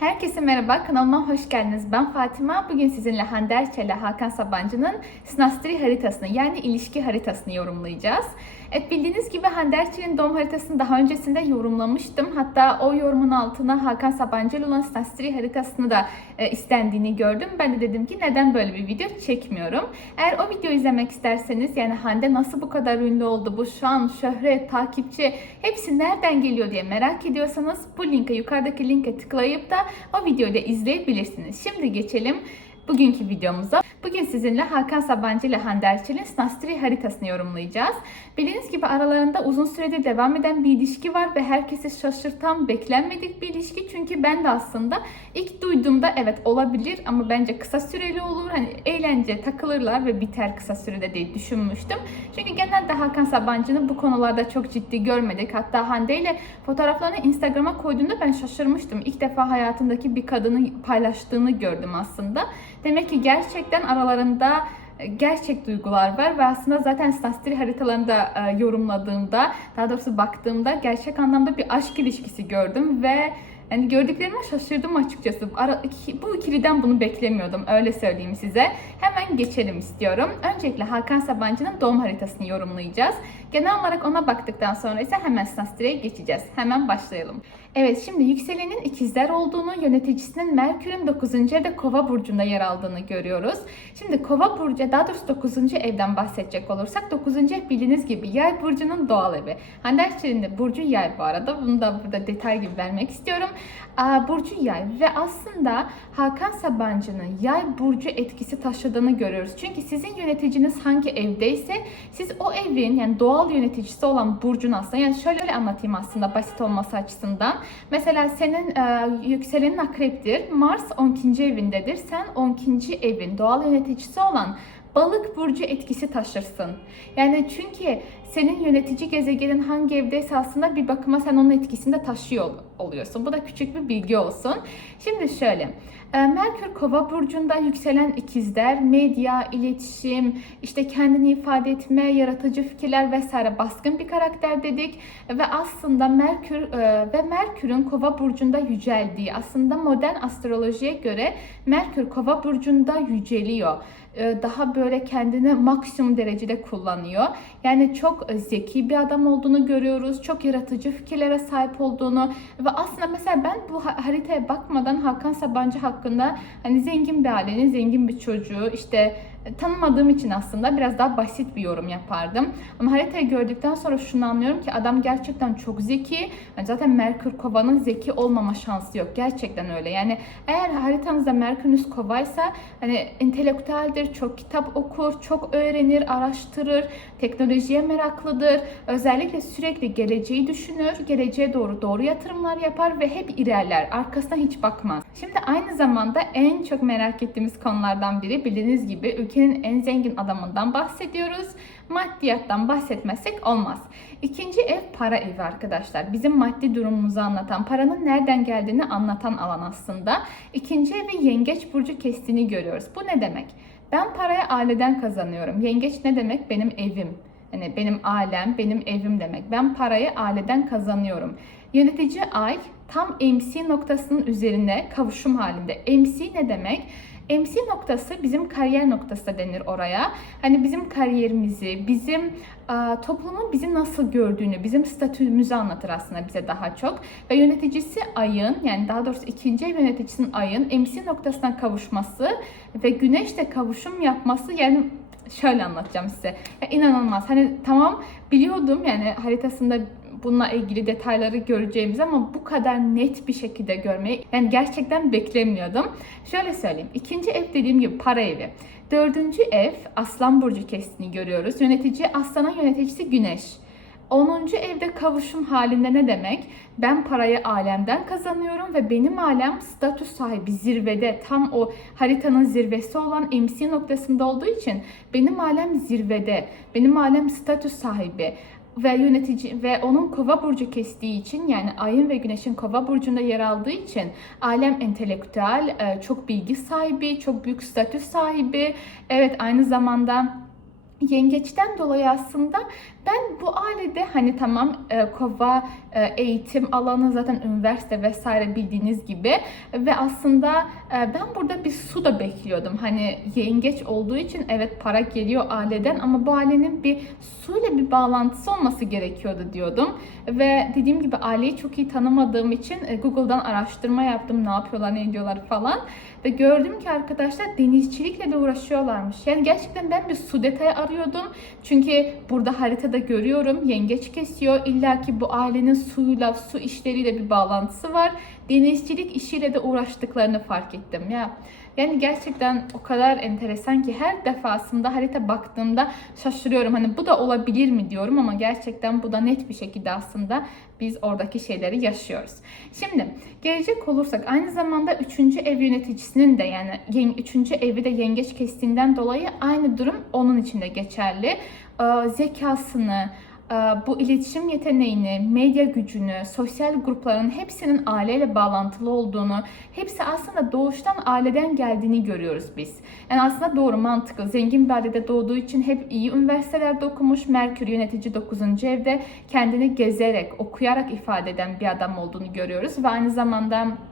Herkese merhaba, kanalıma hoş geldiniz. Ben Fatima. Bugün sizinle Hande Erçel ile Hakan Sabancı'nın Snastri haritasını yani ilişki haritasını yorumlayacağız. Evet bildiğiniz gibi Hande Erçel'in doğum haritasını daha öncesinde yorumlamıştım. Hatta o yorumun altına Hakan Sabancı ile olan Snastri haritasını da e, istendiğini gördüm. Ben de dedim ki neden böyle bir video çekmiyorum. Eğer o videoyu izlemek isterseniz yani Hande nasıl bu kadar ünlü oldu, bu şu an şöhret, takipçi hepsi nereden geliyor diye merak ediyorsanız bu linke yukarıdaki linke tıklayıp da o videoyu da izleyebilirsiniz. Şimdi geçelim bugünkü videomuza. Bugün sizinle Hakan Sabancı ile Hande Erçel'in Snastri haritasını yorumlayacağız. Bildiğiniz gibi aralarında uzun süredir devam eden bir ilişki var ve herkesi şaşırtan, beklenmedik bir ilişki. Çünkü ben de aslında ilk duyduğumda evet olabilir ama bence kısa süreli olur. Hani eğlence, takılırlar ve biter kısa sürede diye düşünmüştüm. Çünkü genelde Hakan Sabancı'nı bu konularda çok ciddi görmedik. Hatta Hande ile fotoğraflarını Instagram'a koyduğunda ben şaşırmıştım. İlk defa hayatındaki bir kadını paylaştığını gördüm aslında. Demek ki gerçekten aralarında e, gerçek duygular var ve aslında zaten Snastri haritalarında e, yorumladığımda, daha doğrusu baktığımda gerçek anlamda bir aşk ilişkisi gördüm ve yani gördüklerime şaşırdım açıkçası. Ara, bu ikiliden bunu beklemiyordum öyle söyleyeyim size. Hemen geçelim istiyorum. Öncelikle Hakan Sabancı'nın doğum haritasını yorumlayacağız. Genel olarak ona baktıktan sonra ise hemen Snastri'ye geçeceğiz. Hemen başlayalım. Evet şimdi yükselenin ikizler olduğunu, yöneticisinin Merkür'ün 9. evde Kova burcunda yer aldığını görüyoruz. Şimdi Kova burcu, daha doğrusu 9. evden bahsedecek olursak 9. ev bildiğiniz gibi Yay burcunun doğal evi. Hande Erçel'in de burcu Yay bu arada. Bunu da burada detay gibi vermek istiyorum. Burcu Yay ve aslında Hakan Sabancı'nın Yay burcu etkisi taşıdığını görüyoruz. Çünkü sizin yöneticiniz hangi evdeyse siz o evin yani doğal yöneticisi olan burcun aslında yani şöyle anlatayım aslında basit olması açısından. Mesela senin e, yükselenin akreptir. Mars 12. evindedir. Sen 12. evin doğal yöneticisi olan balık burcu etkisi taşırsın. Yani çünkü senin yönetici gezegenin hangi evdeyse aslında bir bakıma sen onun etkisini de taşıyor oluyorsun. Bu da küçük bir bilgi olsun. Şimdi şöyle. e, Merkür Kova burcunda yükselen ikizler, medya, iletişim, işte kendini ifade etme, yaratıcı fikirler vesaire baskın bir karakter dedik ve aslında Merkür e, ve Merkür'ün Kova burcunda yüceldiği aslında modern astrolojiye göre Merkür Kova burcunda yüceliyor daha böyle kendini maksimum derecede kullanıyor. Yani çok zeki bir adam olduğunu görüyoruz. Çok yaratıcı fikirlere sahip olduğunu ve aslında mesela ben bu haritaya bakmadan Hakan Sabancı hakkında hani zengin bir ailenin zengin bir çocuğu işte tanımadığım için aslında biraz daha basit bir yorum yapardım. Ama haritayı gördükten sonra şunu anlıyorum ki adam gerçekten çok zeki. Yani zaten Merkür Kova'nın zeki olmama şansı yok. Gerçekten öyle. Yani eğer haritanızda Merkür'ünüz Kova'ysa hani entelektüeldir, çok kitap okur, çok öğrenir, araştırır, teknolojiye meraklıdır. Özellikle sürekli geleceği düşünür, geleceğe doğru doğru yatırımlar yapar ve hep ilerler. Arkasına hiç bakmaz. Şimdi aynı zamanda en çok merak ettiğimiz konulardan biri bildiğiniz gibi ülkenin en zengin adamından bahsediyoruz. Maddiyattan bahsetmezsek olmaz. İkinci ev para evi arkadaşlar. Bizim maddi durumumuzu anlatan, paranın nereden geldiğini anlatan alan aslında. İkinci evi yengeç burcu kestiğini görüyoruz. Bu ne demek? Ben parayı aileden kazanıyorum. Yengeç ne demek? Benim evim. Yani benim ailem, benim evim demek. Ben parayı aileden kazanıyorum. Yönetici ay tam MC noktasının üzerine kavuşum halinde. MC ne demek? MC noktası bizim kariyer noktası da denir oraya. Hani bizim kariyerimizi, bizim toplumun bizi nasıl gördüğünü, bizim statümüzü anlatır aslında bize daha çok. Ve yöneticisi ayın, yani daha doğrusu ikinci ev yöneticisinin ayın MC noktasına kavuşması ve güneşle kavuşum yapması yani şöyle anlatacağım size. Ya inanılmaz. Hani tamam biliyordum yani haritasında bununla ilgili detayları göreceğimiz ama bu kadar net bir şekilde görmeyi yani gerçekten beklemiyordum. Şöyle söyleyeyim. İkinci ev dediğim gibi para evi. Dördüncü ev Aslan Burcu kestiğini görüyoruz. Yönetici Aslan'ın yöneticisi Güneş. 10. evde kavuşum halinde ne demek? Ben parayı alemden kazanıyorum ve benim alem statü sahibi zirvede tam o haritanın zirvesi olan MC noktasında olduğu için benim alem zirvede. Benim alem statü sahibi ve yönetici ve onun kova burcu kestiği için yani ayın ve güneşin kova burcunda yer aldığı için alem entelektüel, e, çok bilgi sahibi, çok büyük statü sahibi. Evet aynı zamanda yengeçten dolayı aslında ben bu ailede hani tamam e, kova eğitim alanı zaten üniversite vesaire bildiğiniz gibi ve aslında e, ben burada bir su da bekliyordum. Hani yengeç olduğu için evet para geliyor aileden ama bu ailenin bir suyla bir bağlantısı olması gerekiyordu diyordum. Ve dediğim gibi aileyi çok iyi tanımadığım için e, Google'dan araştırma yaptım ne yapıyorlar ne ediyorlar falan. Ve gördüm ki arkadaşlar denizcilikle de uğraşıyorlarmış. Yani gerçekten ben bir su detayı arıyordum. Çünkü burada haritada görüyorum yengeç kesiyor. İlla ki bu ailenin suyla, su işleriyle bir bağlantısı var. Denizcilik işiyle de uğraştıklarını fark ettim ya. Yani gerçekten o kadar enteresan ki her defasında harita baktığımda şaşırıyorum. Hani bu da olabilir mi diyorum ama gerçekten bu da net bir şekilde aslında biz oradaki şeyleri yaşıyoruz. Şimdi gelecek olursak aynı zamanda 3. ev yöneticisinin de yani 3. evi de yengeç kestiğinden dolayı aynı durum onun için de geçerli. Ee, zekasını, bu iletişim yeteneğini, medya gücünü, sosyal grupların hepsinin aileyle bağlantılı olduğunu, hepsi aslında doğuştan aileden geldiğini görüyoruz biz. Yani aslında doğru, mantıklı. Zengin bir ailede doğduğu için hep iyi üniversitelerde okumuş, Merkür yönetici 9. evde kendini gezerek, okuyarak ifade eden bir adam olduğunu görüyoruz ve aynı zamanda ee,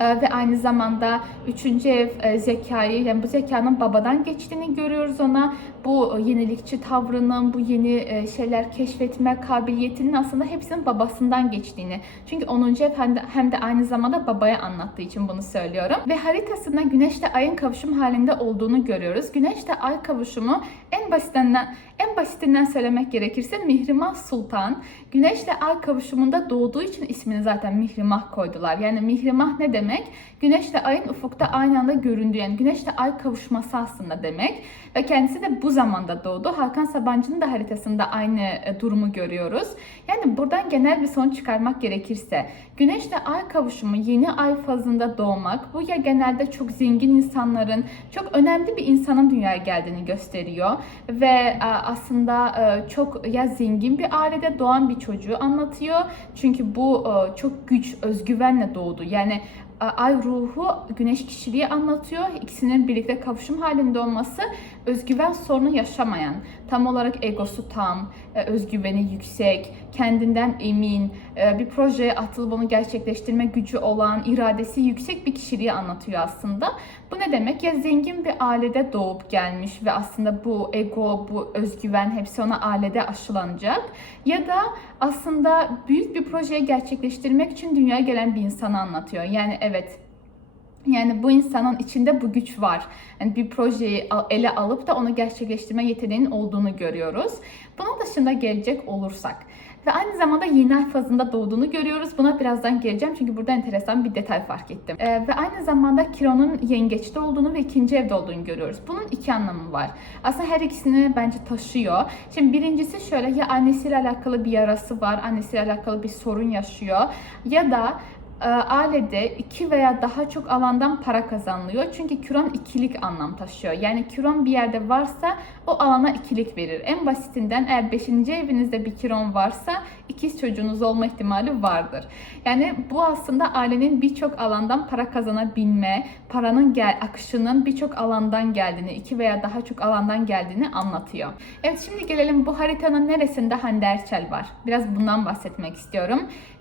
ve aynı zamanda üçüncü ev e, zekayı yani bu zekanın babadan geçtiğini görüyoruz ona. Bu yenilikçi tavrının, bu yeni e, şeyler keşfetme kabiliyetinin aslında hepsinin babasından geçtiğini. Çünkü 10. ev hem de aynı zamanda babaya anlattığı için bunu söylüyorum. Ve haritasında güneşle ayın kavuşum halinde olduğunu görüyoruz. Güneşle ay kavuşumu en basitinden en basitinden söylemek gerekirse Mihrimah Sultan Güneşle ay kavuşumunda doğduğu için ismini zaten Mihrimah koydular. Yani Mihrimah ne demek? demek. Güneşle ayın ufukta aynı anda göründüğü yani güneşle ay kavuşması aslında demek. Ve kendisi de bu zamanda doğdu. Hakan Sabancı'nın da haritasında aynı e, durumu görüyoruz. Yani buradan genel bir sonuç çıkarmak gerekirse güneşle ay kavuşumu yeni ay fazında doğmak bu ya genelde çok zengin insanların çok önemli bir insanın dünyaya geldiğini gösteriyor ve e, aslında e, çok ya zengin bir ailede doğan bir çocuğu anlatıyor. Çünkü bu çok güç, özgüvenle doğdu. Yani ay ruhu güneş kişiliği anlatıyor. İkisinin birlikte kavuşum halinde olması özgüven sorunu yaşamayan, tam olarak egosu tam, e, özgüveni yüksek, kendinden emin, e, bir projeye atılıp onu gerçekleştirme gücü olan, iradesi yüksek bir kişiliği anlatıyor aslında. Bu ne demek? Ya zengin bir ailede doğup gelmiş ve aslında bu ego, bu özgüven hepsi ona ailede aşılanacak. Ya da aslında büyük bir projeyi gerçekleştirmek için dünyaya gelen bir insanı anlatıyor. Yani evet yani bu insanın içinde bu güç var. Yani bir projeyi ele alıp da onu gerçekleştirme yeteneğinin olduğunu görüyoruz. Bunun dışında gelecek olursak ve aynı zamanda yeni ay fazında doğduğunu görüyoruz. Buna birazdan geleceğim çünkü burada enteresan bir detay fark ettim. Ee, ve aynı zamanda Kiron'un yengeçte olduğunu ve ikinci evde olduğunu görüyoruz. Bunun iki anlamı var. Aslında her ikisini bence taşıyor. Şimdi birincisi şöyle ya annesiyle alakalı bir yarası var, annesiyle alakalı bir sorun yaşıyor ya da ailede iki veya daha çok alandan para kazanılıyor. Çünkü küron ikilik anlam taşıyor. Yani küron bir yerde varsa o alana ikilik verir. En basitinden eğer 5. evinizde bir küron varsa ikiz çocuğunuz olma ihtimali vardır. Yani bu aslında ailenin birçok alandan para kazanabilme, paranın gel akışının birçok alandan geldiğini, iki veya daha çok alandan geldiğini anlatıyor. Evet şimdi gelelim bu haritanın neresinde Hande Erçel var? Biraz bundan bahsetmek istiyorum.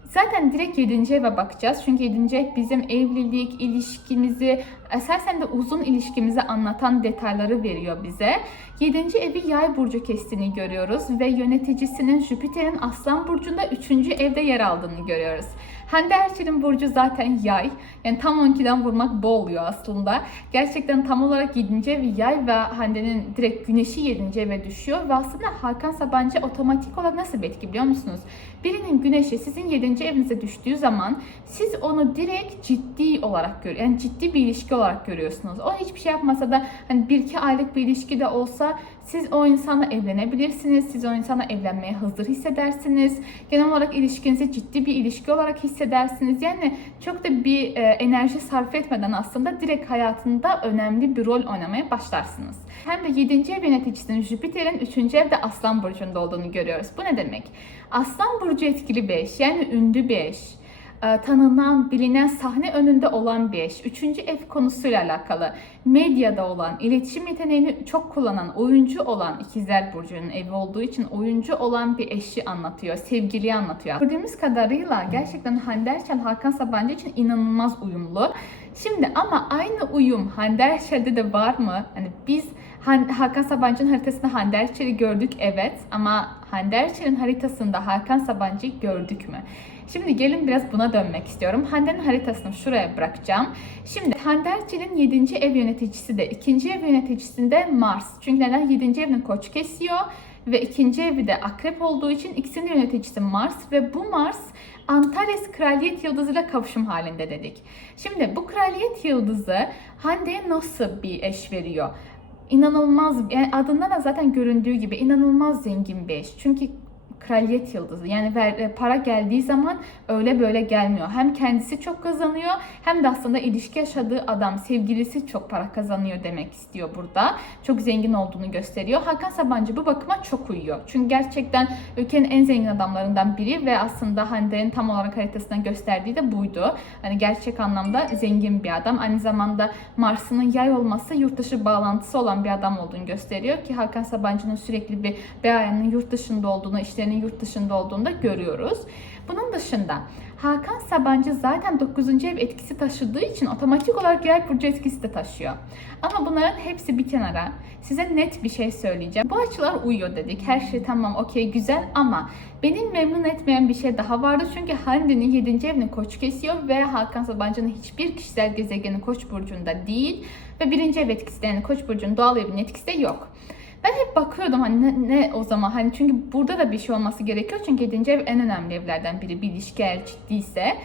Zaten direkt 7. eve bakacağız. Çünkü 7. ev bizim evlilik, ilişkimizi, esasen de uzun ilişkimizi anlatan detayları veriyor bize. 7. evi yay burcu kestiğini görüyoruz ve yöneticisinin Jüpiter'in aslan burcunda 3. evde yer aldığını görüyoruz. Hande Erçel'in burcu zaten yay. Yani tam 12'den vurmak bu oluyor aslında. Gerçekten tam olarak 7. evi yay ve Hande'nin direkt güneşi 7. eve düşüyor. Ve aslında Hakan Sabancı otomatik olarak nasıl bir etki biliyor musunuz? Birinin güneşi sizin 7. evinize düştüğü zaman siz onu direkt ciddi olarak görüyorsunuz. Yani ciddi bir ilişki olarak görüyorsunuz. O hiçbir şey yapmasa da hani bir iki aylık bir ilişki de olsa siz o insanla evlenebilirsiniz. Siz o insanla evlenmeye hazır hissedersiniz. Genel olarak ilişkinizi ciddi bir ilişki olarak hissedersiniz. Yani çok da bir e, enerji sarf etmeden aslında direkt hayatında önemli bir rol oynamaya başlarsınız. Hem de 7. ev yöneticisinin Jüpiter'in 3. evde Aslan Burcu'nda olduğunu görüyoruz. Bu ne demek? Aslan Burcu etkili bir eş yani ünlü bir eş. e, tanınan, bilinen, sahne önünde olan bir eş. Üçüncü ev konusuyla alakalı. Medyada olan, iletişim yeteneğini çok kullanan, oyuncu olan ikizler Burcu'nun evi olduğu için oyuncu olan bir eşi anlatıyor. Sevgiliyi anlatıyor. Gördüğümüz kadarıyla gerçekten Hande Erçel, Hakan Sabancı için inanılmaz uyumlu. Şimdi ama aynı uyum Hande Erçel'de de var mı? Hani biz Hakan Sabancı'nın haritasında Hande Erçel'i gördük evet ama Hande Erçel'in haritasında Hakan Sabancı'yı gördük mü? Şimdi gelin biraz buna dönmek istiyorum. Hande'nin haritasını şuraya bırakacağım. Şimdi Hande Erçel'in 7. ev yöneticisi de 2. ev yöneticisinde Mars. Çünkü neden? 7. evini koç kesiyor ve ikinci evi de akrep olduğu için ikisinin yöneticisi Mars ve bu Mars Antares kraliyet yıldızıyla kavuşum halinde dedik. Şimdi bu kraliyet yıldızı Hande'ye nasıl bir eş veriyor? İnanılmaz, yani adından da zaten göründüğü gibi inanılmaz zengin bir eş. Çünkü kraliyet yıldızı. Yani ver, e, para geldiği zaman öyle böyle gelmiyor. Hem kendisi çok kazanıyor hem de aslında ilişki yaşadığı adam, sevgilisi çok para kazanıyor demek istiyor burada. Çok zengin olduğunu gösteriyor. Hakan Sabancı bu bakıma çok uyuyor. Çünkü gerçekten ülkenin en zengin adamlarından biri ve aslında Hande'nin tam olarak haritasından gösterdiği de buydu. Hani gerçek anlamda zengin bir adam. Aynı zamanda Mars'ın yay olması yurt dışı bağlantısı olan bir adam olduğunu gösteriyor ki Hakan Sabancı'nın sürekli bir beyanının yurt dışında olduğunu, işlerinin yurt dışında olduğunu da görüyoruz. Bunun dışında Hakan Sabancı zaten 9. ev etkisi taşıdığı için otomatik olarak yay burcu etkisi de taşıyor. Ama bunların hepsi bir kenara. Size net bir şey söyleyeceğim. Bu açılar uyuyor dedik. Her şey tamam, okey, güzel ama benim memnun etmeyen bir şey daha vardı. Çünkü Hande'nin 7. evini koç kesiyor ve Hakan Sabancı'nın hiçbir kişisel gezegeni koç burcunda değil. Ve birinci ev etkisi yani koç burcunun doğal evinin etkisi de yok. Ben hep bakıyordum hani ne, ne o zaman hani çünkü burada da bir şey olması gerekiyor çünkü 7. ev en önemli evlerden biri bir ilişki eğer ciddiyse.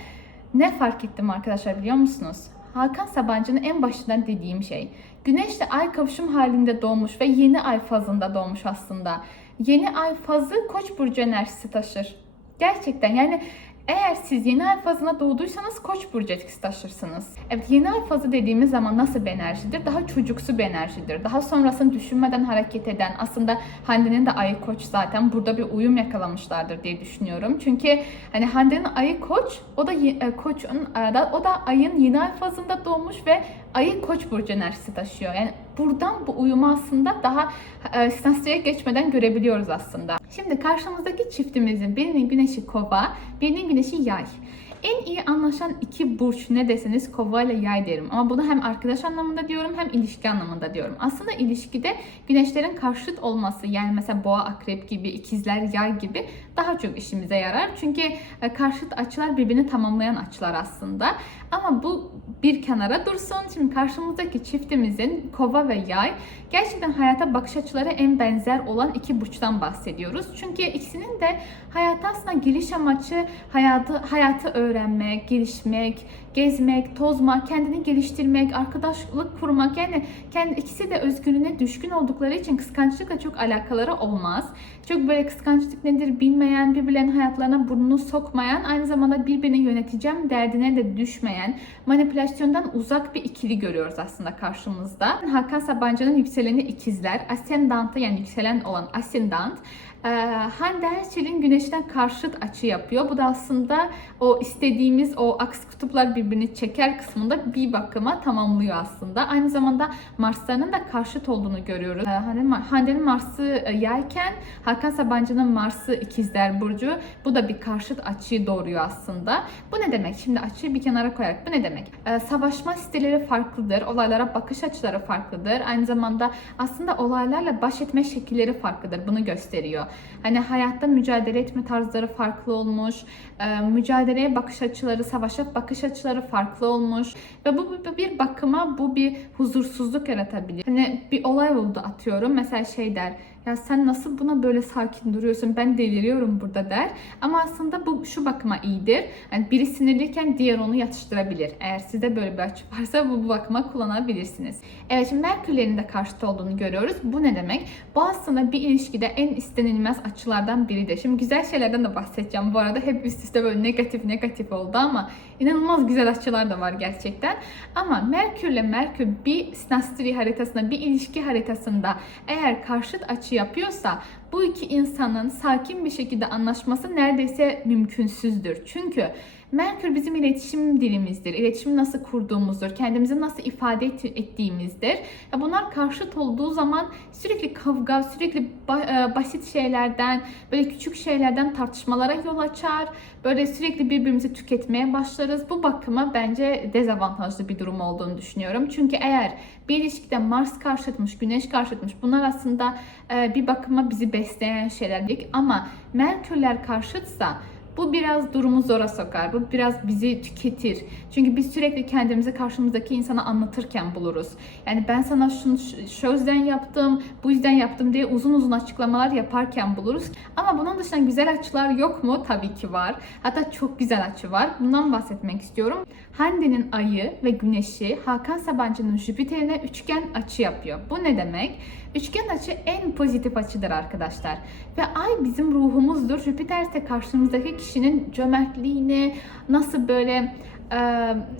Ne fark ettim arkadaşlar biliyor musunuz? Hakan Sabancı'nın en başından dediğim şey. Güneşle ay kavuşum halinde doğmuş ve yeni ay fazında doğmuş aslında. Yeni ay fazı koç burcu enerjisi taşır. Gerçekten yani eğer siz yeni ay fazına doğduysanız koç burcu etkisi taşırsınız. Evet yeni ay fazı dediğimiz zaman nasıl bir enerjidir? Daha çocuksu bir enerjidir. Daha sonrasını düşünmeden hareket eden aslında Hande'nin de ayı koç zaten burada bir uyum yakalamışlardır diye düşünüyorum. Çünkü hani Hande'nin ayı koç o da e, koçun e, o da ayın yeni ay fazında doğmuş ve ayı koç burcu enerjisi taşıyor. Yani buradan bu uyumu aslında daha e, sinastриye geçmeden görebiliyoruz aslında. Şimdi karşımızdaki çiftimizin birinin güneşi kova, birinin güneşi yay. En iyi anlaşan iki burç ne deseniz kova ile yay derim. Ama bunu hem arkadaş anlamında diyorum hem ilişki anlamında diyorum. Aslında ilişkide güneşlerin karşıt olması yani mesela boğa akrep gibi, ikizler yay gibi daha çok işimize yarar. Çünkü e, karşıt açılar birbirini tamamlayan açılar aslında. Ama bu bir kenara dursun. Şimdi karşımızdaki çiftimizin kova ve yay gerçekten hayata bakış açıları en benzer olan iki burçtan bahsediyoruz. Çünkü ikisinin de hayata aslında geliş amacı hayatı hayatı öğrenmek, gelişmek, gezmek, tozmak, kendini geliştirmek, arkadaşlık kurmak yani kendi ikisi de özgürlüğüne düşkün oldukları için kıskançlıkla çok alakaları olmaz. Çok böyle kıskançlık nedir bilmeyen, birbirlerinin hayatlarına burnunu sokmayan, aynı zamanda birbirini yöneteceğim derdine de düşmeyen, manipülasyondan uzak bir ikili görüyoruz aslında karşımızda. Hakan Sabancı'nın yükseleni ikizler, ascendantı yani yükselen olan ascendant ee, Hande Erçel'in güneşten karşıt açı yapıyor. Bu da aslında o istediğimiz o aks kutuplar birbirini çeker kısmında bir bakıma tamamlıyor aslında. Aynı zamanda Mars'ların da karşıt olduğunu görüyoruz. Ee, Hande'nin Mars'ı e, yayken Hakan Sabancı'nın Mars'ı ikizler burcu. Bu da bir karşıt açıyı doğuruyor aslında. Bu ne demek? Şimdi açıyı bir kenara koyarak bu ne demek? Ee, savaşma stilleri farklıdır. Olaylara bakış açıları farklıdır. Aynı zamanda aslında olaylarla baş etme şekilleri farklıdır. Bunu gösteriyor. Hani hayatta mücadele etme tarzları farklı olmuş, e, mücadeleye bakış açıları, savaşa bakış açıları farklı olmuş ve bu bir bakıma bu bir huzursuzluk yaratabilir. Hani bir olay oldu atıyorum mesela şey der ya sen nasıl buna böyle sakin duruyorsun ben deliriyorum burada der. Ama aslında bu şu bakıma iyidir. Yani biri sinirliyken diğer onu yatıştırabilir. Eğer sizde böyle bir açı varsa bu, bu bakıma kullanabilirsiniz. Evet şimdi Merkürlerin de karşıt olduğunu görüyoruz. Bu ne demek? Bu aslında bir ilişkide en istenilmez açılardan biridir. Şimdi güzel şeylerden de bahsedeceğim. Bu arada hep üst üste böyle negatif negatif oldu ama inanılmaz güzel açılar da var gerçekten. Ama Merkürle Merkür bir sinastri haritasında, bir ilişki haritasında eğer karşıt açı yapıyorsa bu iki insanın sakin bir şekilde anlaşması neredeyse mümkünsüzdür. Çünkü Merkür bizim iletişim dilimizdir. İletişimi nasıl kurduğumuzdur. Kendimizi nasıl ifade et- ettiğimizdir. Bunlar karşıt olduğu zaman sürekli kavga, sürekli e, basit şeylerden, böyle küçük şeylerden tartışmalara yol açar. Böyle sürekli birbirimizi tüketmeye başlarız. Bu bakıma bence dezavantajlı bir durum olduğunu düşünüyorum. Çünkü eğer bir ilişkide Mars karşıtmış, Güneş karşıtmış bunlar aslında e, bir bakıma bizi besleyen şeyler. Ama Merkürler karşıtsa bu biraz durumu zora sokar. Bu biraz bizi tüketir. Çünkü biz sürekli kendimizi karşımızdaki insana anlatırken buluruz. Yani ben sana şunu şu şu yüzden yaptım, bu yüzden yaptım diye uzun uzun açıklamalar yaparken buluruz. Ama bunun dışında güzel açılar yok mu? Tabii ki var. Hatta çok güzel açı var. Bundan bahsetmek istiyorum. Hande'nin ayı ve güneşi Hakan Sabancı'nın Jüpiter'ine üçgen açı yapıyor. Bu ne demek? Üçgen açı en pozitif açıdır arkadaşlar. Ve ay bizim ruhumuzdur. Jüpiter ise karşımızdaki kişinin cömertliğini, nasıl böyle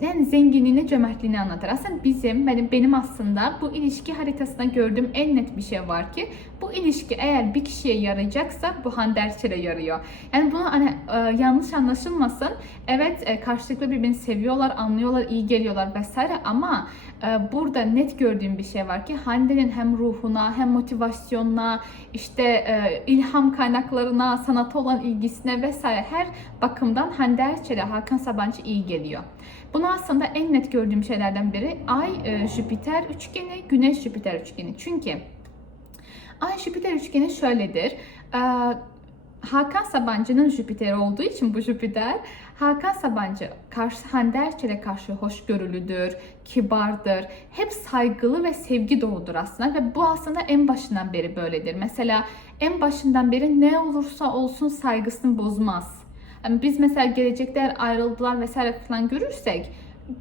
yani zenginliğini, cömertliğini anlatır. Aslında bizim, benim, benim aslında bu ilişki haritasında gördüğüm en net bir şey var ki bu ilişki eğer bir kişiye yarayacaksa bu Hande Erçel'e yarıyor. Yani bunu hani e, yanlış anlaşılmasın. Evet e, karşılıklı birbirini seviyorlar, anlıyorlar, iyi geliyorlar vesaire ama e, burada net gördüğüm bir şey var ki Hande'nin hem ruhuna hem motivasyonuna işte e, ilham kaynaklarına, sanata olan ilgisine vesaire her bakımdan Hande Erçel'e Hakan Sabancı iyi geliyor. Bunu aslında en net gördüğüm şeylerden biri Ay e, üçgeni, Güneş Jüpiter üçgeni. Çünkü Ay Jüpiter üçgeni şöyledir. Ee, Hakan Sabancı'nın Jüpiter olduğu için bu Jüpiter, Hakan Sabancı karşı Hande Erçel'e karşı hoşgörülüdür, kibardır, hep saygılı ve sevgi doludur aslında ve bu aslında en başından beri böyledir. Mesela en başından beri ne olursa olsun saygısını bozmaz. Yani biz mesela gelecekte eğer ayrıldılar vesaire falan görürsek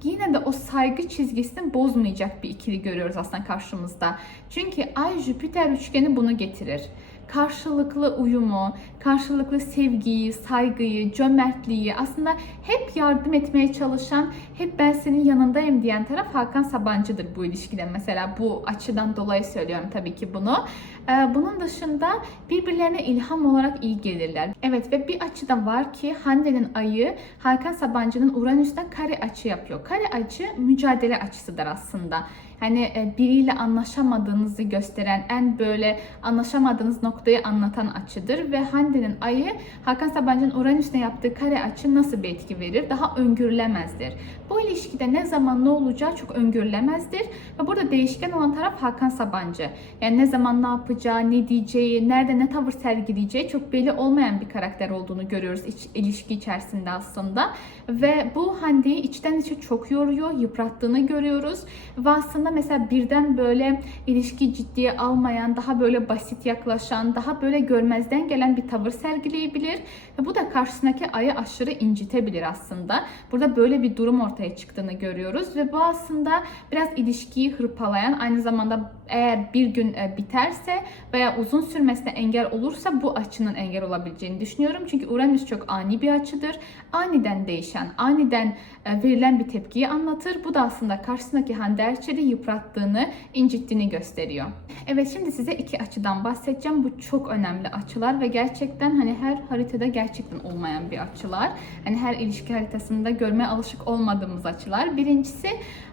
yine de o saygı çizgisini bozmayacak bir ikili görüyoruz aslında karşımızda. Çünkü Ay Jüpiter üçgeni bunu getirir. Karşılıklı uyumu, karşılıklı sevgiyi, saygıyı, cömertliği aslında hep yardım etmeye çalışan, hep ben senin yanındayım diyen taraf Hakan Sabancı'dır bu ilişkide. Mesela bu açıdan dolayı söylüyorum tabii ki bunu. Ee, bunun dışında birbirlerine ilham olarak iyi gelirler. Evet ve bir açıda var ki Hande'nin ayı Hakan Sabancı'nın Uranüs'ten kare açı yapıyor. Kare açı mücadele açısıdır aslında. Hani e, biriyle anlaşamadığınızı gösteren en böyle anlaşamadığınız noktayı anlatan açıdır ve Hande'nin ayı Hakan Sabancı'nın Uranüs'te yaptığı kare açı nasıl bir etki verir? Daha öngörülemezdir. Bu ilişkide ne zaman ne olacağı çok öngörülemezdir ve burada değişken olan taraf Hakan Sabancı. Yani ne zaman ne yapacağı, ne diyeceği, nerede ne tavır sergileyeceği çok belli olmayan bir karakter olduğunu görüyoruz iç, ilişki içerisinde aslında. Ve bu Hande'yi içten içe çok yoruyor, yıprattığını görüyoruz. Ve aslında mesela birden böyle ilişki ciddiye almayan, daha böyle basit yaklaşan, daha böyle görmezden gelen bir tavır sergileyebilir. Ve bu da karşısındaki ayı aşırı incitebilir aslında. Burada böyle bir durum ortaya çıktığını görüyoruz. Ve bu aslında biraz ilişkiyi hırpalayan, aynı zamanda eğer bir gün e, biterse veya uzun sürmesine engel olursa bu açının engel olabileceğini düşünüyorum. Çünkü Uranüs çok ani bir açıdır. Aniden değişen, aniden e, verilen bir tepkiyi anlatır. Bu da aslında karşısındaki Hande Erçel'i yıprattığını, incittiğini gösteriyor. Evet şimdi size iki açıdan bahsedeceğim. Bu çok önemli açılar ve gerçekten hani her haritada gerçekten olmayan bir açılar. Hani her ilişki haritasında görmeye alışık olmadığımız açılar. Birincisi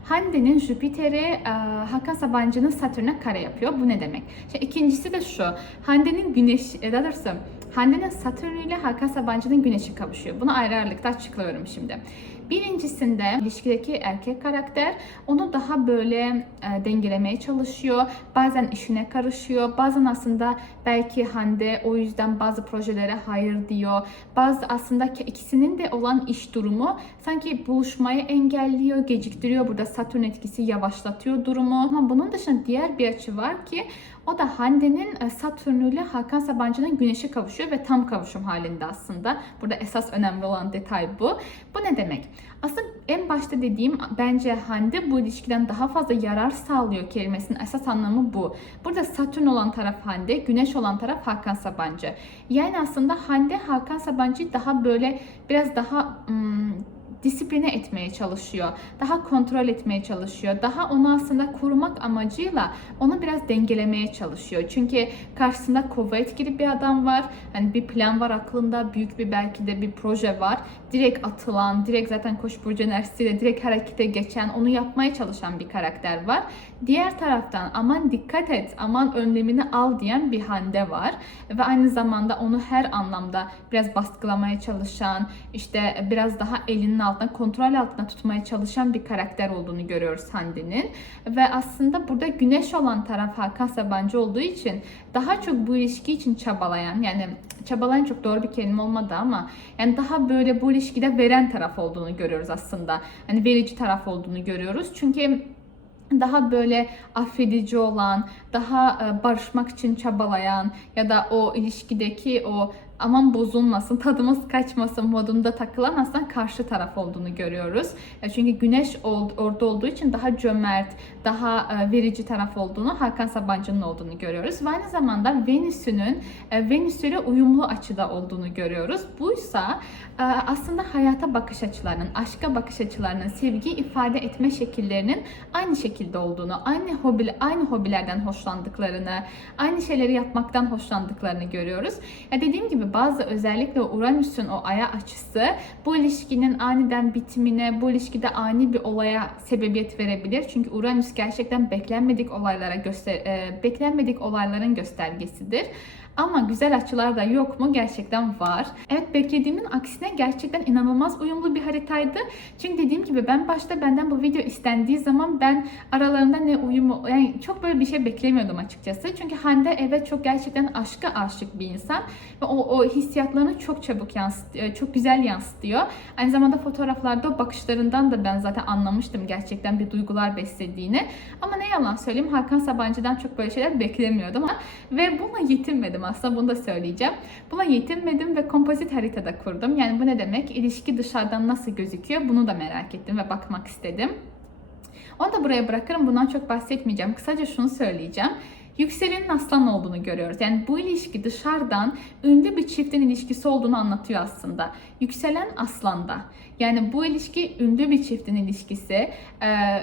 Hande'nin Jüpiter'i e, Hakan Sabancı'nın Satürn'e kare yapıyor. Bu ne demek? İşte ikincisi de şu. Hande'nin güneş, e, daha Hande'nin Satürn ile Hakan Sabancı'nın güneşi kavuşuyor. Bunu ayrı ayrılıkta açıklıyorum şimdi. Birincisinde ilişkideki erkek karakter onu daha böyle e, dengelemeye çalışıyor. Bazen işine karışıyor. Bazen aslında belki Hande o yüzden bazı projelere hayır diyor. Bazı aslında ikisinin de olan iş durumu sanki buluşmayı engelliyor, geciktiriyor. Burada Satürn etkisi yavaşlatıyor durumu. Ama bunun dışında diğer bir açı var ki o da Hande'nin e, Satürn ile Hakan Sabancı'nın güneşe kavuşuyor ve tam kavuşum halinde aslında. Burada esas önemli olan detay bu. Bu ne demek? Aslında en başta dediğim bence Hande bu ilişkiden daha fazla yarar sağlıyor kelimesinin esas anlamı bu. Burada Satürn olan taraf Hande, Güneş olan taraf Hakan Sabancı. Yani aslında Hande Hakan Sabancı'yı daha böyle biraz daha ım, disipline etmeye çalışıyor. Daha kontrol etmeye çalışıyor. Daha onu aslında korumak amacıyla onu biraz dengelemeye çalışıyor. Çünkü karşısında kova etkili bir adam var. Hani bir plan var aklında. Büyük bir belki de bir proje var. Direkt atılan, direkt zaten koç burcu enerjisiyle direkt harekete geçen, onu yapmaya çalışan bir karakter var. Diğer taraftan aman dikkat et, aman önlemini al diyen bir Hande var. Ve aynı zamanda onu her anlamda biraz baskılamaya çalışan, işte biraz daha elinin altında, kontrol altında tutmaya çalışan bir karakter olduğunu görüyoruz Hande'nin. Ve aslında burada güneş olan taraf Hakan Sabancı olduğu için daha çok bu ilişki için çabalayan, yani çabalayan çok doğru bir kelime olmadı ama yani daha böyle bu ilişkide veren taraf olduğunu görüyoruz aslında. Hani verici taraf olduğunu görüyoruz. Çünkü daha böyle affedici olan, daha e, barışmak için çabalayan ya da o ilişkideki o aman bozulmasın, tadımız kaçmasın modunda takılan aslında karşı taraf olduğunu görüyoruz. E, Çünkü güneş orada olduğu için daha cömert, daha e, verici taraf olduğunu, Hakan Sabancı'nın olduğunu görüyoruz. Ve aynı zamanda Venüs'ünün e, Venüs ile uyumlu açıda olduğunu görüyoruz. Buysa aslında hayata bakış açılarının, aşka bakış açılarının, sevgi ifade etme şekillerinin aynı şekilde olduğunu, aynı hobi, aynı hobilerden hoşlandıklarını, aynı şeyleri yapmaktan hoşlandıklarını görüyoruz. Ya dediğim gibi bazı özellikle Uranüs'ün o aya açısı bu ilişkinin aniden bitimine, bu ilişkide ani bir olaya sebebiyet verebilir. Çünkü Uranüs gerçekten beklenmedik olaylara göster e, beklenmedik olayların göstergesidir. Ama güzel açılar da yok mu? Gerçekten var. Evet beklediğimin aksine gerçekten inanılmaz uyumlu bir haritaydı. Çünkü dediğim gibi ben başta benden bu video istendiği zaman ben aralarında ne uyumu yani çok böyle bir şey beklemiyordum açıkçası. Çünkü Hande evet çok gerçekten aşka aşık bir insan ve o, o hissiyatlarını çok çabuk yansıtıyor, çok güzel yansıtıyor. Aynı zamanda fotoğraflarda bakışlarından da ben zaten anlamıştım gerçekten bir duygular beslediğini. Ama ne yalan söyleyeyim Hakan Sabancı'dan çok böyle şeyler beklemiyordum ve buna yetinmedim aslında bunu da söyleyeceğim. Buna yetinmedim ve kompozit haritada kurdum. Yani bu ne demek? İlişki dışarıdan nasıl gözüküyor? Bunu da merak ettim ve bakmak istedim. Onu da buraya bırakırım. Bundan çok bahsetmeyeceğim. Kısaca şunu söyleyeceğim. Yükselenin aslan olduğunu görüyoruz. Yani bu ilişki dışarıdan ünlü bir çiftin ilişkisi olduğunu anlatıyor aslında. Yükselen aslanda. Yani bu ilişki ünlü bir çiftin ilişkisi. E,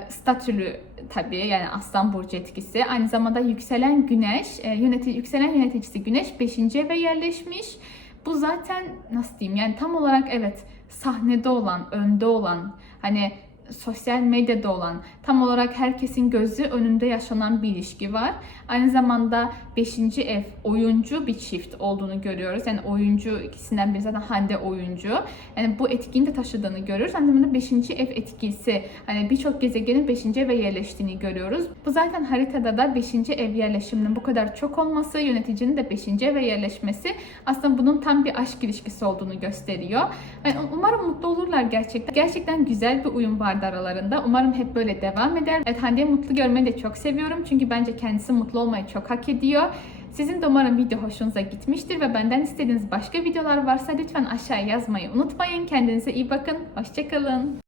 statülü tabii yani aslan burcu etkisi. Aynı zamanda yükselen güneş, e, yönetici, yükselen yöneticisi güneş 5. eve yerleşmiş. Bu zaten nasıl diyeyim yani tam olarak evet sahnede olan, önde olan hani sosyal medyada olan, tam olarak herkesin gözü önünde yaşanan bir ilişki var. Aynı zamanda 5. ev oyuncu bir çift olduğunu görüyoruz. Yani oyuncu ikisinden biri zaten Hande oyuncu. Yani bu etkinin de taşıdığını görüyoruz. Aynı zamanda 5. ev etkisi. Hani birçok gezegenin 5. eve yerleştiğini görüyoruz. Bu zaten haritada da 5. ev yerleşiminin bu kadar çok olması, yöneticinin de 5. eve yerleşmesi aslında bunun tam bir aşk ilişkisi olduğunu gösteriyor. Yani umarım mutlu olurlar gerçekten. Gerçekten güzel bir uyum vardı aralarında. Umarım hep böyle devam eder. Evet Hande'yi mutlu görmeyi de çok seviyorum. Çünkü bence kendisi mutlu olmayı çok hak ediyor. Sizin de umarım video hoşunuza gitmiştir ve benden istediğiniz başka videolar varsa lütfen aşağıya yazmayı unutmayın. Kendinize iyi bakın. Hoşçakalın.